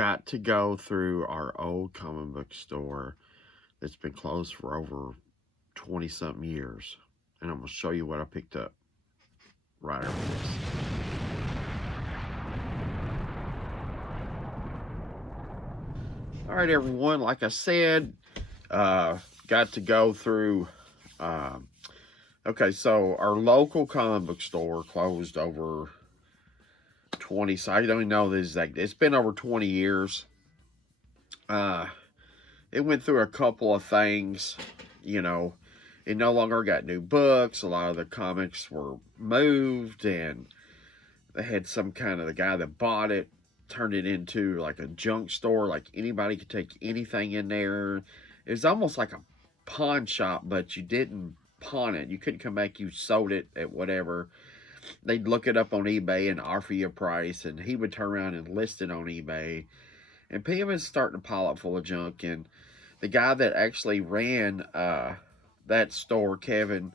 Got to go through our old comic book store that's been closed for over 20 something years. And I'm going to show you what I picked up right after this. All right, everyone. Like I said, got to go through. Uh, okay, so our local comic book store closed over 20. So I don't even know the exact. It's been over 20 years. Uh, it went through a couple of things, you know. It no longer got new books. A lot of the comics were moved, and they had some kind of the guy that bought it turned it into like a junk store. Like anybody could take anything in there. It was almost like a pawn shop, but you didn't pawn it. You couldn't come back. You sold it at whatever. They'd look it up on eBay and offer you a price, and he would turn around and list it on eBay. And people was starting to pile up full of junk. And the guy that actually ran that store, Kevin,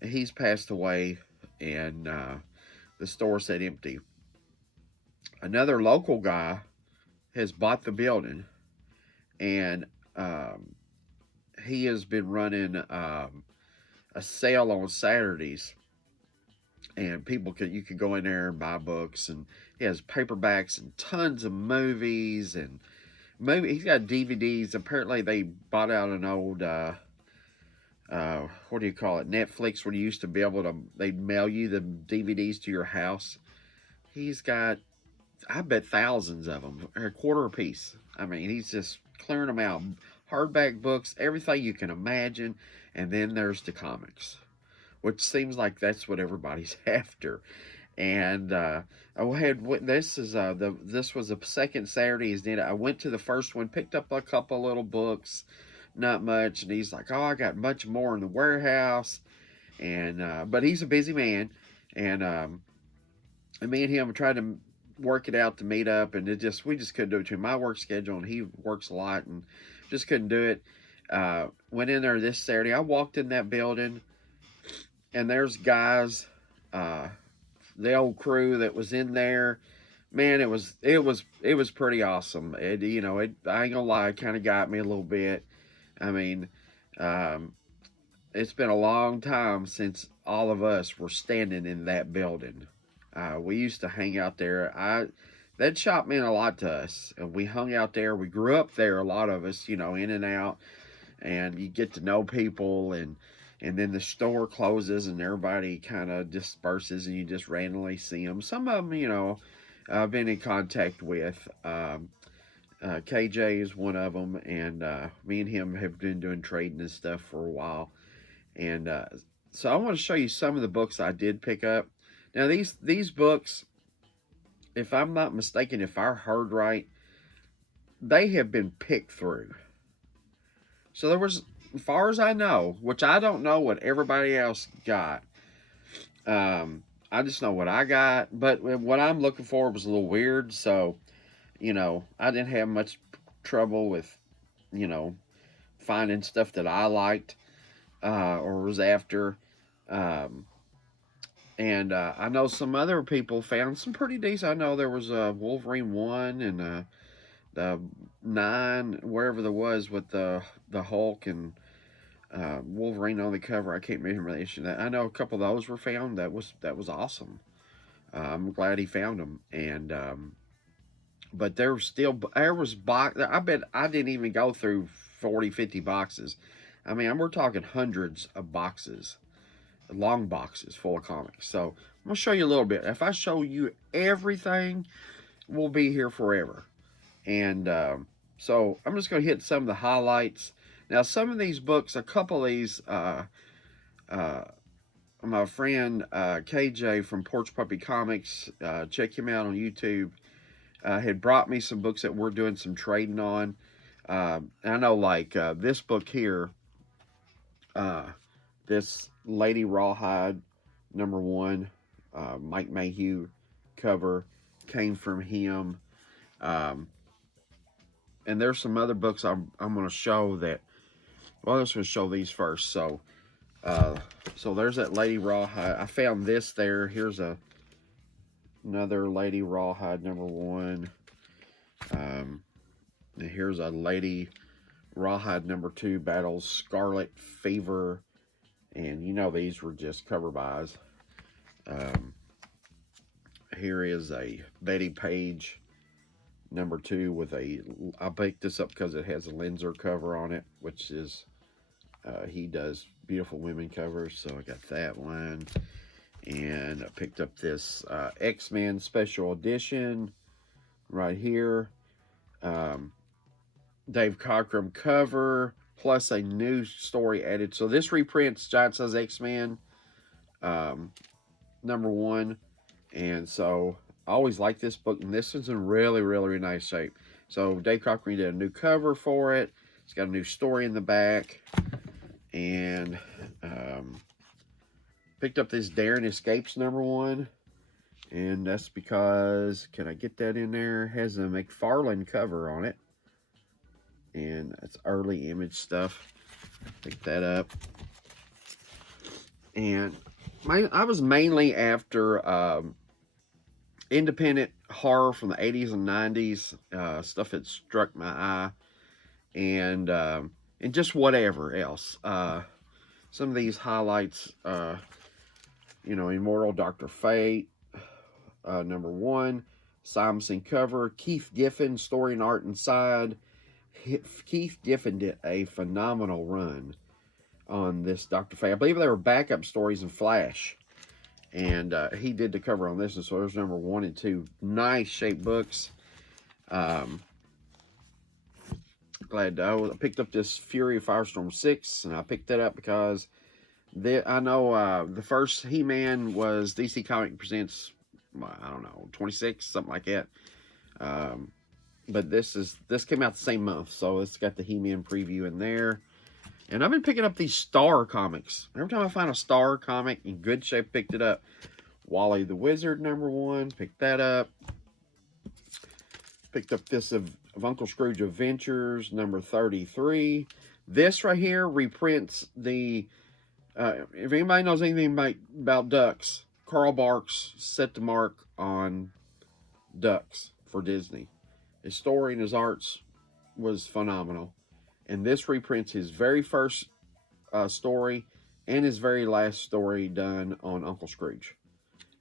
he's passed away, and the store sat empty. Another local guy has bought the building, and he has been running a sale on Saturdays, and you can go in there and buy books, and he has paperbacks and tons of movies and he's got DVDs. Apparently, they bought out an old what do you call it? Netflix, where you used to be able to they'd mail you the DVDs to your house. He's got, I bet, thousands of them, a quarter a piece. I mean, he's just clearing them out. Hardback books, everything you can imagine, and then there's the comics, which seems like that's what everybody's after. And I had this was the second Saturday he's did it. I went to the first one, picked up a couple little books, not much, and he's like, "Oh, I got much more in the warehouse." And but he's a busy man, and me and him tried to work it out to meet up, and we just couldn't do it between my work schedule, and he works a lot, and just couldn't do it. Went in there this Saturday. I walked in that building, and there's guys, the old crew that was in there. Man, it was pretty awesome. I ain't gonna lie, it kind of got me a little bit. I mean, um, it's been a long time since all of us were standing in that building. We used to hang out there. That shop meant a lot to us. We hung out there. We grew up there. A lot of us, in and out, and you get to know people, and then the store closes and everybody kind of disperses, and you just randomly see them. Some of them, I've been in contact with. KJ is one of them, and me and him have been doing trading and stuff for a while. And so I want to show you some of the books I did pick up. Now these books, if I'm not mistaken, if I heard right, they have been picked through. So there was, as far as I know, which I don't know what everybody else got. I just know what I got, but what I'm looking for was a little weird. So, I didn't have much trouble with, you know, finding stuff that I liked or was after. Um, and I know some other people found some pretty decent. I know there was a Wolverine 1 and the 9, wherever there was, with the Hulk and Wolverine on the cover. I can't remember the issue. I know a couple of those were found. That was awesome. I'm glad he found them. And but there was box. I bet I didn't even go through 40, 50 boxes. I mean, we're talking hundreds of boxes, long boxes full of comics. So I'm gonna show you a little bit. If I show you everything, we'll be here forever. And so I'm just gonna hit some of the highlights. Now, some of these books, a couple of these, uh, my friend KJ from Porch Puppy Comics, check him out on YouTube, had brought me some books that we're doing some trading on. I know, like this book here, this Lady Rawhide #1, Mike Mayhew cover, came from him. Um, and there's some other books I'm going to show that. Well, I'm just going to show these first. So there's that Lady Rawhide. I found this there. Here's another Lady Rawhide #1. Um, and here's a lady, Rawhide #2 battles Scarlet Fever. And you know these were just cover buys. Um, here is a Betty Page #2 with a, I picked this up because it has a Lenzer cover on it, which is, he does beautiful women covers, so I got that one. And I picked up this X-Men Special Edition right here. Dave Cockrum cover, plus a new story added. So this reprints Giant Size X-Men #1. And so I always like this book, and this one's in really, really nice shape. So Dave Cockrum did a new cover for it. It's got a new story in the back. And picked up this Daring Escapes #1. And that's because, can I get that in there? It has a McFarlane cover on it. And it's early Image stuff. Pick that up. And I was mainly after independent horror from the 80s and 90s, stuff that struck my eye, and just whatever else. Some of these highlights, you know, Immortal Dr. Fate, #1, Simonson cover, Keith Giffen, story and art inside. Keith Giffen did a phenomenal run on this Dr. Fate. I believe there were backup stories in Flash. And he did the cover on this, and so there's #1 and 2. Nice shaped books. Glad I picked up this Fury of Firestorm 6, and I picked that up because I know the first He-Man was DC Comic Presents, I don't know, 26, something like that. But this came out the same month, so it's got the He-Man preview in there. And I've been picking up these Star comics. Every time I find a Star comic in good shape, picked it up. Wally the Wizard #1, picked that up. Picked up this of Uncle Scrooge Adventures #33. This right here reprints the, if anybody knows anything about ducks, Carl Barks set the mark on ducks for Disney. His story and his arts was phenomenal. And this reprints his very first story and his very last story done on Uncle Scrooge.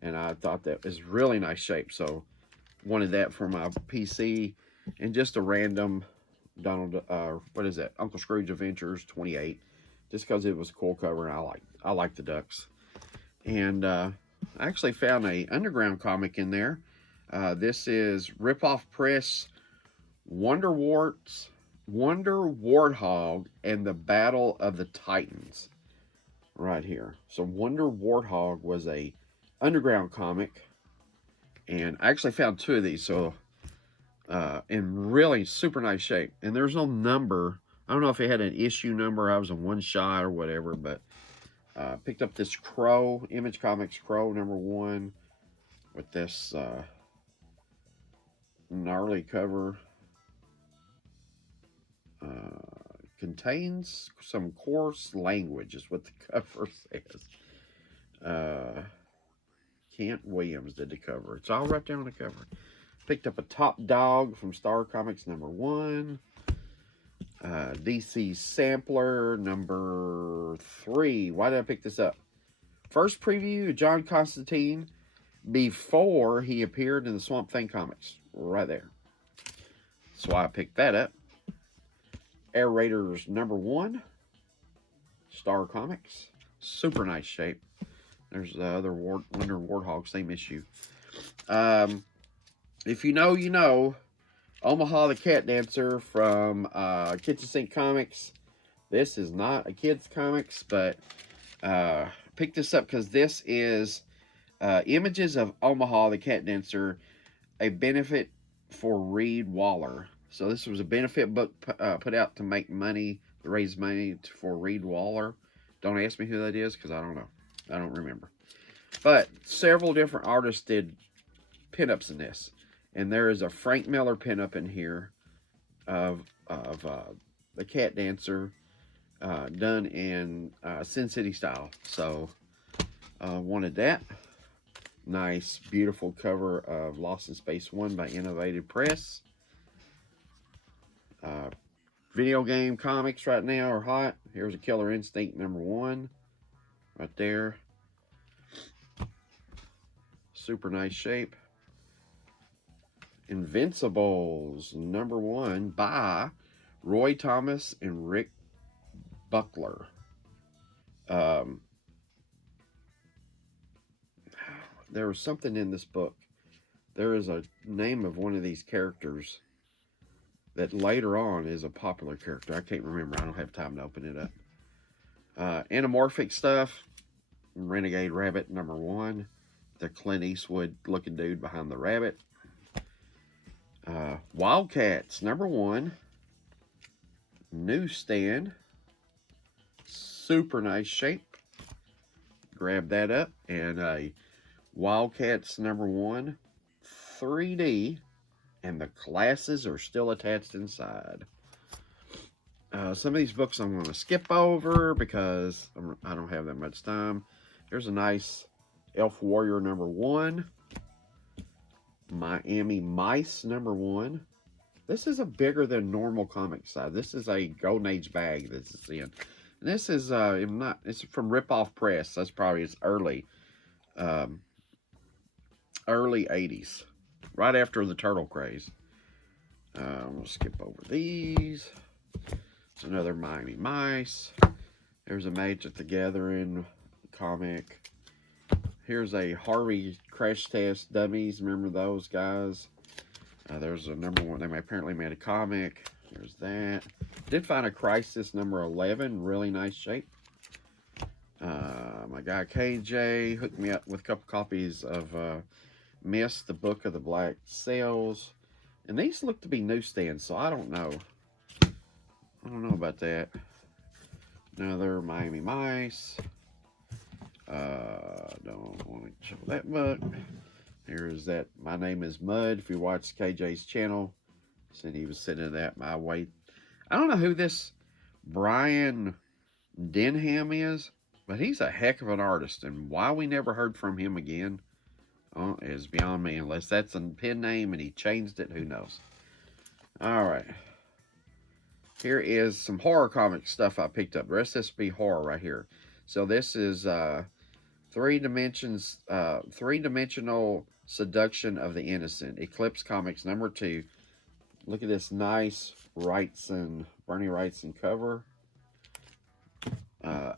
And I thought that was really nice shape. So wanted that for my PC. And just a random what is that? Uncle Scrooge Adventures 28. Just because it was a cool cover, and I like the ducks. And I actually found a underground comic in there. This is Ripoff Press Wonder Warthog and the Battle of the Titans. Right here. So Wonder Warthog was a underground comic. And I actually found 2 of these. So in really super nice shape. And there's no number. I don't know if it had an issue number. I was a one shot or whatever. But picked up this Crow, Image Comics Crow #1. With this gnarly cover. Contains some coarse language, is what the cover says. Kent Williams did the cover. It's all right there on the cover. Picked up a Top Dog from Star Comics #1. DC Sampler #3. Why did I pick this up? First preview of John Constantine before he appeared in the Swamp Thing comics. Right there. So I picked that up. Air Raiders #1. Star Comics. Super nice shape. There's the other Wonder Warthog, same issue. If you know, you know. Omaha the Cat Dancer from Kitchen Sink Comics. This is not a kid's comics, but picked this up because this is Images of Omaha the Cat Dancer, a benefit for Reed Waller. So this was a benefit book put out to make money, to raise money for Reed Waller. Don't ask me who that is because I don't know. I don't remember. But several different artists did pinups in this. And there is a Frank Miller pinup in here of the Cat Dancer done in Sin City style. So wanted that. Nice, beautiful cover of Lost in Space 1 by Innovative Press. Video game comics right now are hot. Here's a Killer Instinct #1 right there. Super nice shape. Invincibles #1 by Roy Thomas and Rick Buckler. There was something in this book. There is a name of one of these characters that later on is a popular character. I can't remember. I don't have time to open it up. Anamorphic stuff. Renegade Rabbit #1. The Clint Eastwood looking dude behind the rabbit. Wildcats #1. Newsstand. Super nice shape. Grab that up. And a Wildcats #1 3D. And the glasses are still attached inside. Some of these books I'm going to skip over because I don't have that much time. Here's a nice Elf Warrior #1. Miami Mice #1. This is a bigger than normal comic size. This is a Golden Age bag this is in. And this is it's from Rip Off Press. That's probably its early 80s. Right after the turtle craze. We'll skip over these. It's another Miami Mice. There's a Magic the Gathering comic. Here's a Harvey Crash Test Dummies. Remember those guys? There's a #1. They apparently made a comic. There's that. Did find a Crisis #11. Really nice shape. My guy KJ hooked me up with a couple copies of Mist, the Book of the Black Sails. And these look to be newsstands, so I don't know. I don't know about that. Another Miami Mice. Don't want to show that book. Here's that. My Name is Mud. If you watch KJ's channel, said he was sending that my way. I don't know who this Brian Denham is, but he's a heck of an artist. And why we never heard from him again is beyond me. Unless that's a pen name and he changed it, who knows. Alright. Here is some horror comic stuff I picked up. The rest of this will be horror right here. So this is three-dimensional seduction of the innocent. Eclipse Comics #2. Look at this nice Bernie Wrightson cover.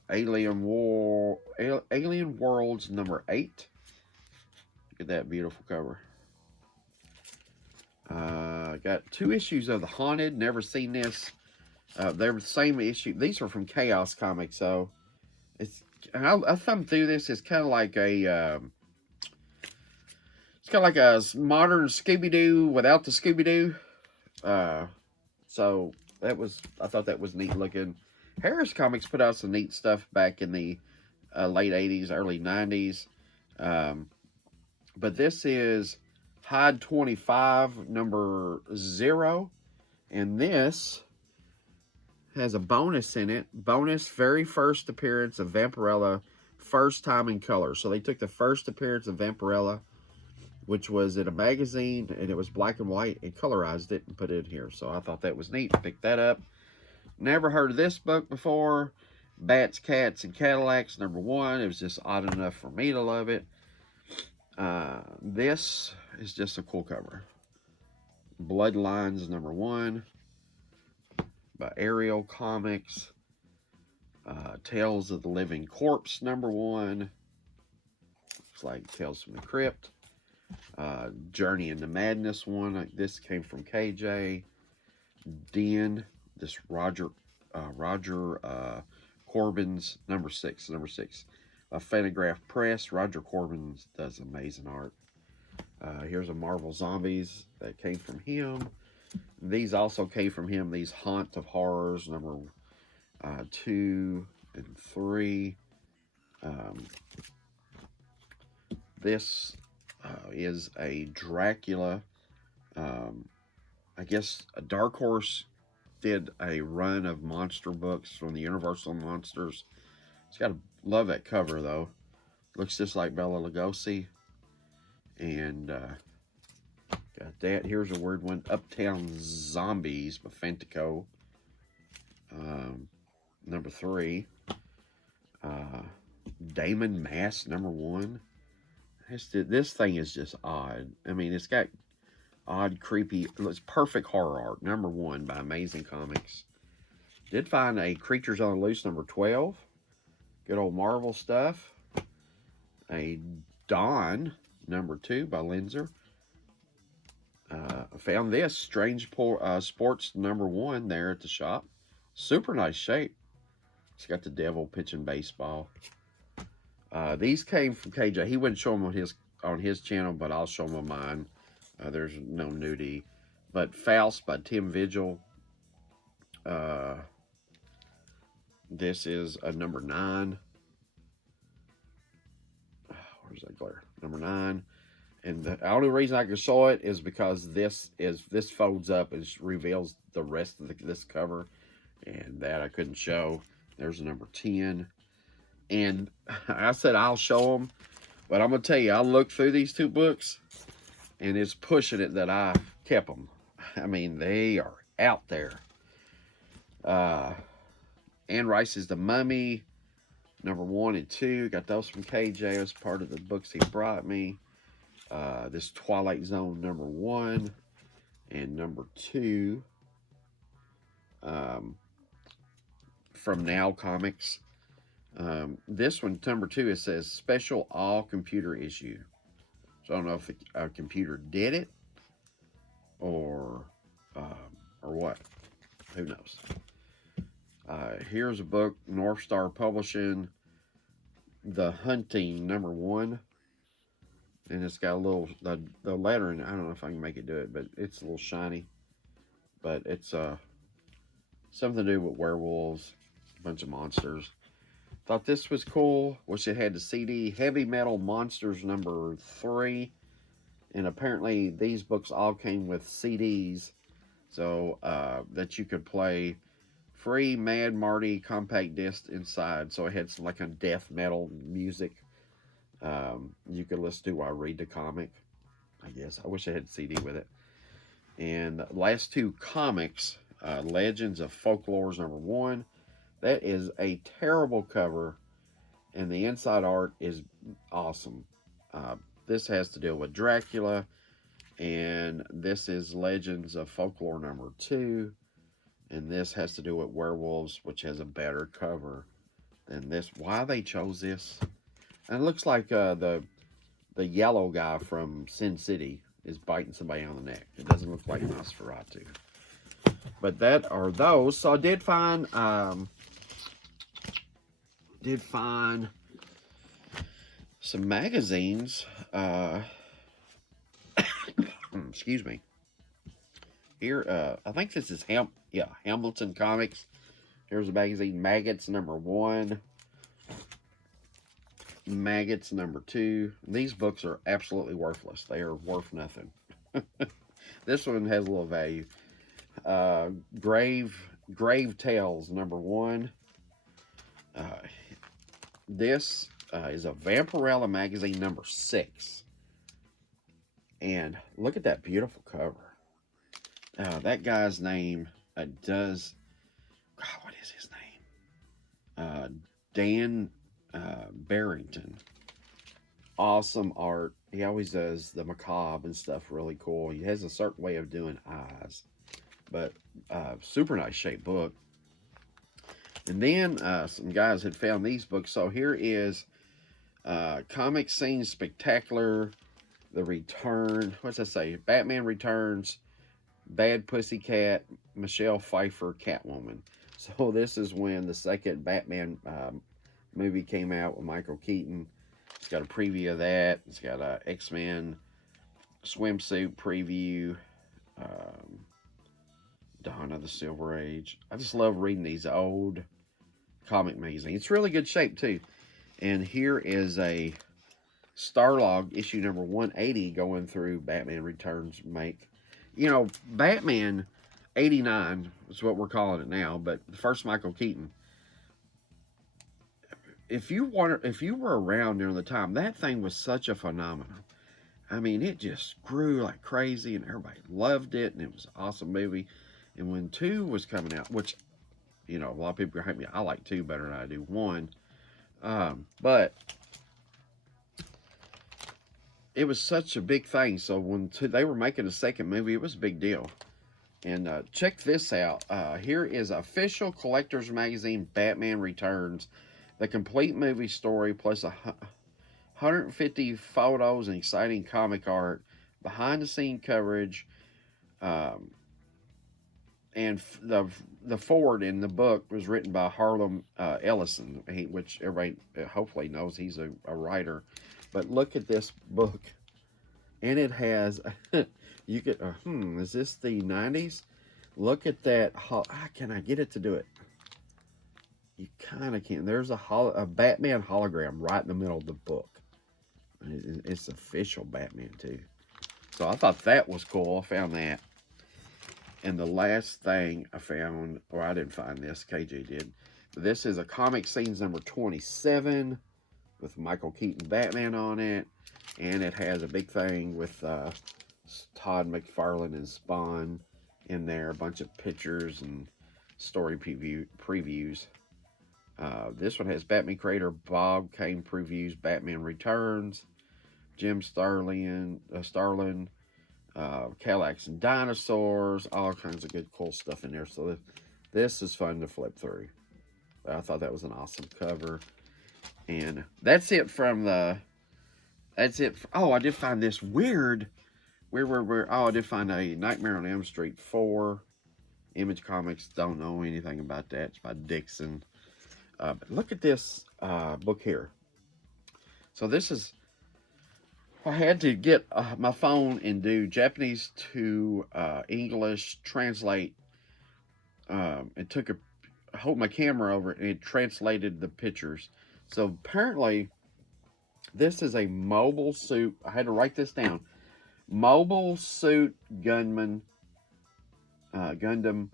Alien Worlds #8. Look at that beautiful cover. Got 2 issues of The Haunted. Never seen this. They're the same issue. These are from Chaos Comics, so I thumbed through this. It's kind of like a modern Scooby-Doo without the Scooby-Doo. So I thought that was neat looking. Harris Comics put out some neat stuff back in the late 80s, early 90s. But this is Hyde 25 #0, and this has a bonus in it. Bonus, very first appearance of Vampirella, first time in color. So they took the first appearance of Vampirella, which was in a magazine, and it was black and white, and colorized it and put it in here. So I thought that was neat. Picked that up. Never heard of this book before. Bats, Cats, and Cadillacs #1. It was just odd enough for me to love it. This is just a cool cover. Bloodlines #1 by Ariel Comics. Tales of the Living Corpse #1. Looks like Tales from the Crypt. Journey into Madness one. This came from KJ. Den. This Roger Corbin's number six. Fantagraph Press. Roger Corbin does amazing art. Here's a Marvel Zombies that came from him. These also came from him. These Haunt of Horrors #2 and 3. This is a Dracula. I guess a Dark Horse did a run of monster books from the Universal Monsters. It's got to love that cover though. Looks just like Bela Lugosi, and got Got that. Here's a weird one. Uptown Zombies by Fentico. Number 3. Damon Mass, number 1. This thing is just odd. I mean, it's got odd, creepy, it's perfect horror art. Number 1 by Amazing Comics. Did find a Creatures on the Loose, number 12. Good old Marvel stuff. A Dawn, number 2 by Linzer. I found this Strange Sports, number 1 there at the shop. Super nice shape. It's got the devil pitching baseball. These came from KJ. He wouldn't show them on his channel, but I'll show them on mine. There's no nudity. But Faust by Tim Vigil. This is a number 9. Where's that glare? Number 9. And the only reason I can show it is because this folds up and reveals the rest of this cover, and that I couldn't show. There's a number 10. And I said I'll show them, but I'm gonna tell you, I looked through these 2 books, and it's pushing it that I kept them. I mean, they are out there. Anne Rice's The Mummy, number 1 and 2. Got those from KJ as part of the books he brought me. This Twilight Zone, number 1 and number 2. From Now Comics. This one, number 2, it says special all computer issue. So I don't know if a computer did it or what. Who knows? Here's a book, North Star Publishing, The Hunting, number 1. And it's got a little, the lettering, I don't know if I can make it do it, but it's a little shiny. But it's something to do with werewolves, a bunch of monsters. Thought this was cool. Wish it had the CD. Heavy Metal Monsters, number 3. And apparently these books all came with CDs. So that you could play free Mad Marty compact disc inside. So it had some like a death metal music. You could listen to while I read the comic, I guess. I wish I had a CD with it. And the last 2 comics, Legends of Folklore, number 1. That is a terrible cover, and the inside art is awesome. This has to deal with Dracula, and this is Legends of Folklore, number 2. And this has to do with werewolves, which has a better cover than this. Why they chose this? And it looks like the yellow guy from Sin City is biting somebody on the neck. It doesn't look like Nosferatu. But that are those. So I did find some magazines. Excuse me. Here, I think this is Hamilton Comics. Here's a magazine, Maggots, number 1. Maggots, number 2. These books are absolutely worthless. They are worth nothing. This one has a little value. Grave Tales, number 1. This is a Vampirella magazine, number 6. And look at that beautiful cover. That guy's name what is his name? Dan Barrington. Awesome art. He always does the macabre and stuff really cool. He has a certain way of doing eyes. But super nice shaped book. And then some guys had found these books. So here is Comic Scene Spectacular, The Return. What's that say? Batman Returns, Bad Pussycat, Michelle Pfeiffer, Catwoman. So this is when the second Batman movie came out with Michael Keaton. It's got a preview of that. It's got a X-Men swimsuit preview. Dawn of the Silver Age. I just love reading these old comic magazines. It's really good shape too. And here is a Starlog issue number 180 going through Batman Returns make. You know, Batman 89 is what we're calling it now, but the first Michael Keaton. If you were around during the time, that thing was such a phenomenon. I mean, it just grew like crazy, and everybody loved it, and it was an awesome movie. And when 2 was coming out, which, you know, a lot of people hate me, I like 2 better than I do 1. But it was such a big thing. So when they were making a second movie, it was a big deal. And check this out. Here is official collector's magazine Batman Returns, the complete movie story plus 150 photos and exciting comic art, behind the scene coverage, um, and the forward in the book was written by Harlan Ellison, which everybody hopefully knows he's a writer. But look at this book, and it has you could is this the 90s? Look at that. Can I get it to do it? You kind of can. There's a Batman hologram right in the middle of the book. It's official Batman too. So I thought that was cool. I found that. And the last thing I found, or I didn't find this, KJ did. This is a Comic Scenes number 27 with Michael Keaton Batman on it. And it has a big thing with Todd McFarlane and Spawn in there. A bunch of pictures and story previews. This one has Batman creator Bob Kane previews Batman Returns, Jim Starlin, Cadillacs and Dinosaurs, all kinds of good cool stuff in there. So this is fun to flip through. I thought that was an awesome cover. And that's it from the, oh, I did find this weird, oh, I did find a Nightmare on Elm Street 4. Image Comics, don't know anything about that. It's by Dixon. But look at this book here. So this is, I had to get my phone and do Japanese to English, translate. It took hold my camera over it, and it translated the pictures. So apparently, this is a mobile suit. I had to write this down. Mobile suit gunman, Gundam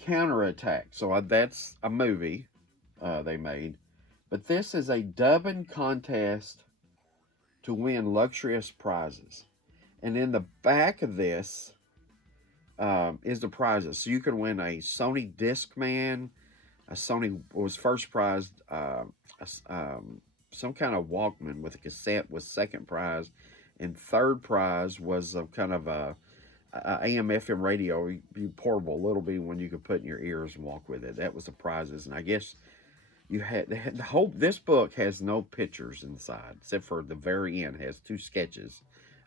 counterattack. So that's a movie they made. But this is a dubbing contest to win luxurious prizes. And in the back of this is the prizes. So you can win a Sony Discman. A Sony was first prize, some kind of Walkman with a cassette was second prize. And third prize was a kind of a AM FM radio, portable little bitty one you could put in your ears and walk with it. That was the prizes. And I guess you had the whole. This book has no pictures inside, except for the very end. It has 2 sketches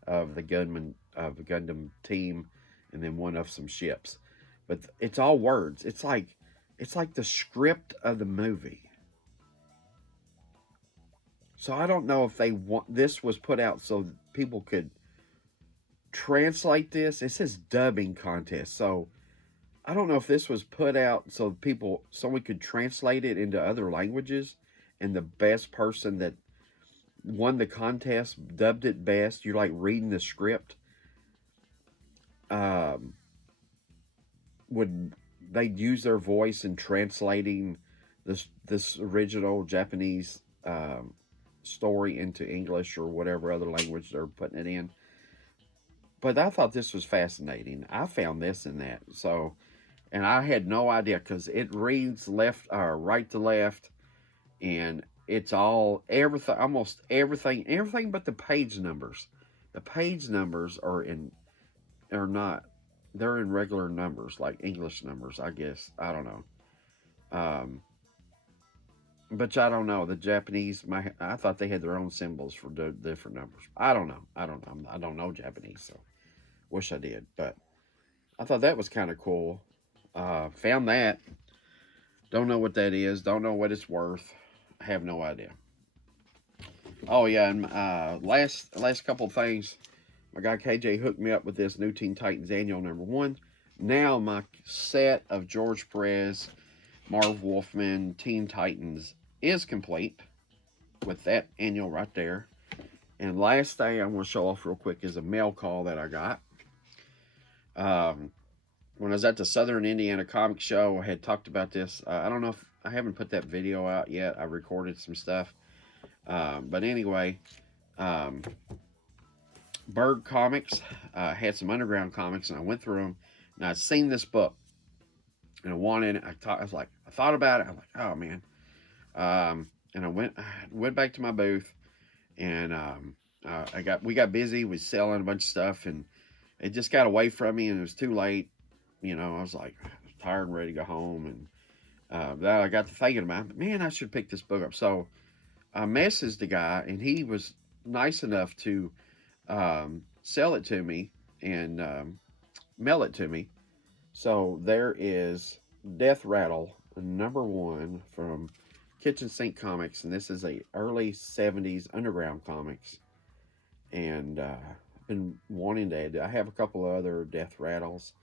of the Gundam team, and then one of some ships. But it's all words. It's like the script of the movie. So I don't know if this was put out so people could translate this. It says dubbing contest, so I don't know if this was put out so someone could translate it into other languages, and the best person that won the contest dubbed it best. You're like reading the script. Would they use their voice in translating this original Japanese story into English or whatever other language they're putting it in? But I thought this was fascinating. I found this in that. So, and I had no idea because it reads right to left, and it's all everything, almost everything but the page numbers. The page numbers are not. They're in regular numbers, like English numbers, I guess. I don't know. But I don't know. The Japanese, I thought they had their own symbols for different numbers. I don't know. I don't know Japanese, so wish I did. But I thought that was kind of cool. Found that. Don't know what that is. Don't know what it's worth. I have no idea. Oh yeah, and last couple of things. My guy KJ hooked me up with this new Teen Titans Annual #1. Now my set of George Perez, Marv Wolfman, Teen Titans is complete with that annual right there. And last thing I want to show off real quick is a mail call that I got. When I was at the Southern Indiana Comic Show, I had talked about this. I don't know if I haven't put that video out yet. I recorded some stuff. But anyway, Berg Comics. Had some underground comics, and I went through them, and I'd seen this book, and I wanted it. I thought about it. I'm like, oh man. And I went back to my booth, and we got busy with selling a bunch of stuff, and it just got away from me, and it was too late. You know, I was like tired and ready to go home, and then I got to thinking about it. Man, I should pick this book up. So I messaged the guy, and he was nice enough to sell it to me and mail it to me. So there is Death Rattle #1 from Kitchen Sink Comics, and this is a early 70s underground comics. And I've been wanting to add. I have a couple of other Death Rattles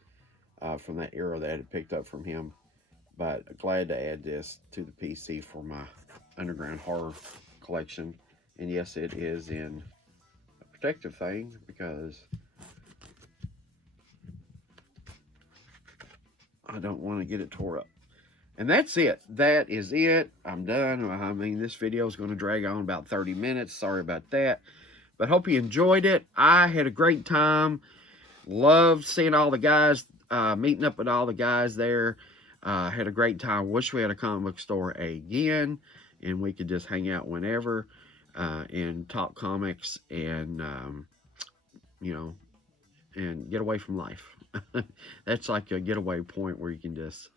from that era that I had picked up from him, but glad to add this to the PC for my underground horror collection. And yes, it is in a protective thing because I don't want to get it tore up. And that's it. That is it. I'm done. I mean, this video is going to drag on about 30 minutes. Sorry about that. But hope you enjoyed it. I had a great time. Loved seeing all the guys, meeting up with all the guys there. Had a great time. Wish we had a comic book store again, and we could just hang out whenever and talk comics and, you know, and get away from life. That's like a getaway point where you can just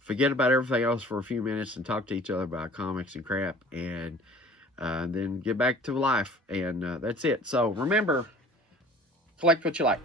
forget about everything else for a few minutes and talk to each other about comics and crap, and then get back to life. And that's it. So remember, collect what you like.